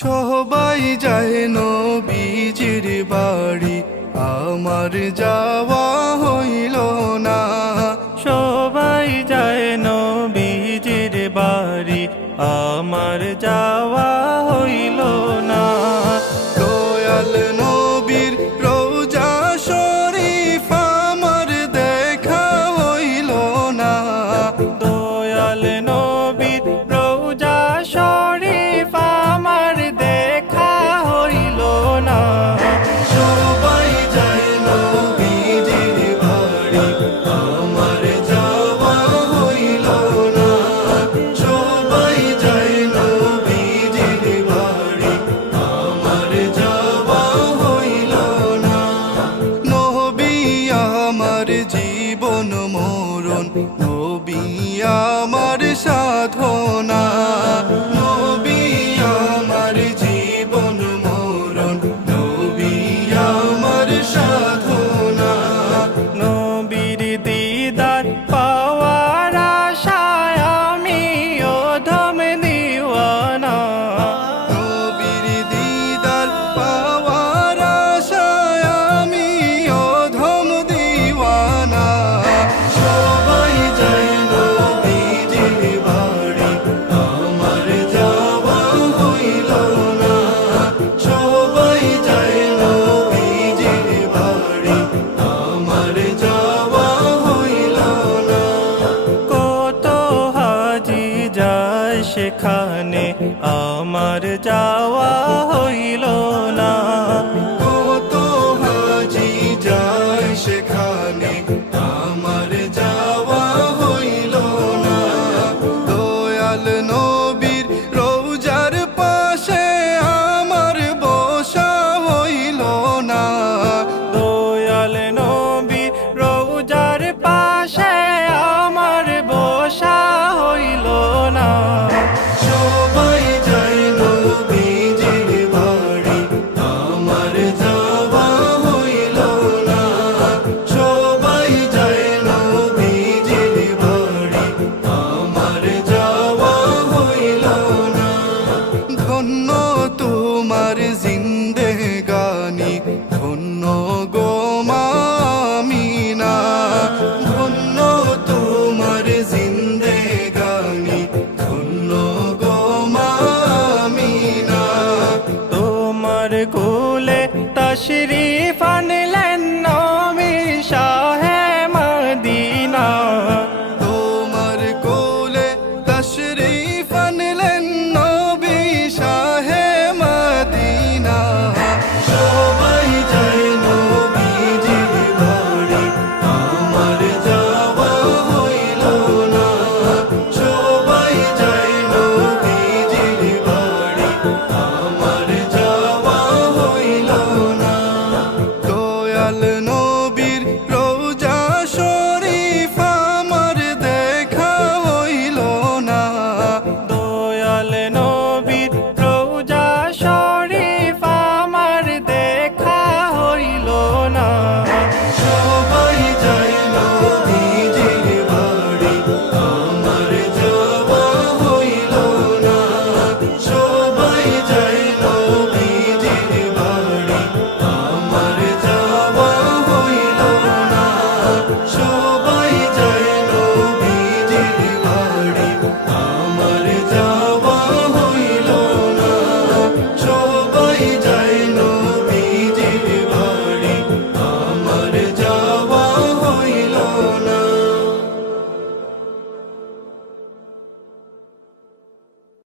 সবাই যায় নবীজির বাড়ি, আমার যাওয়া হইল না। সবাই যায় নবীজির বাড়ি, আমার যাওয়া হইল না। দয়াল নবীর রওজা শরীফ আমার দেখা হইল না। দয়াল নবীর রওজা শরীফ আমার দেখা হইল না। সবাই যায় নবীজির বাড়ি, আমার যাওয়া হইল না। সবাই যায় নবীজির বাড়ি, আমার যাওয়া হইল না। নবী আমার জীবন মরণ, নবী আমার সাধনা। নবী আমার জীবন মরণ, নবী আমার সাধনা। নবীর দিদার পাওয়ার আশায় আমি অধম দিওয়ানা। নবীর দিদার পাওয়ার আশায় আমি অধম দিওয়ানা। সবাই যায় নবীজির বাড়ি, আমার যাওয়া হইল না। সবাই যায় নবীজির বাড়ি, আমার যাওয়া হইল না। কত হাজি যায় সেখানে, আমার যাওয়া হইল না।